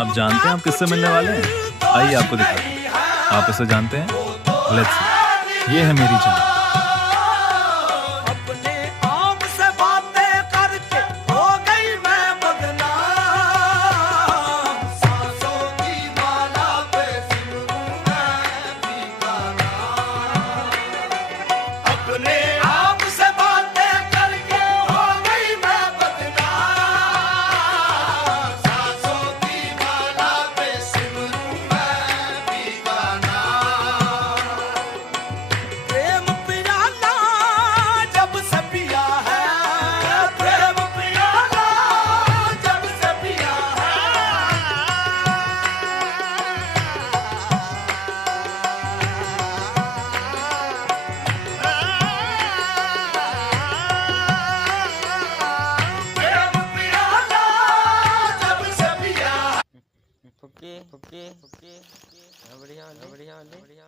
आप जानते हैं आप किससे मिलने वाले हैं? आइए आपको दिखाते हैं। आप इसे जानते हैं? Let's see. ये है मेरी जान। अपने आप से बातें करके हो गई मैं बदनाम। सांसों की माला पे सिमरूं मैं तेरा नाम। अपने आप से बातें करके हो गई मैं बदनाम। सांसों की माला पे सिमरूं मैं तेरा नाम। प्रेम पियाला जब से पिया है, प्रेम पियाला जब से पिया है। प्रेम पियाला जब से पिया है। ओके ओके ओके बढ़िया बढ़िया बढ़िया बढ़िया।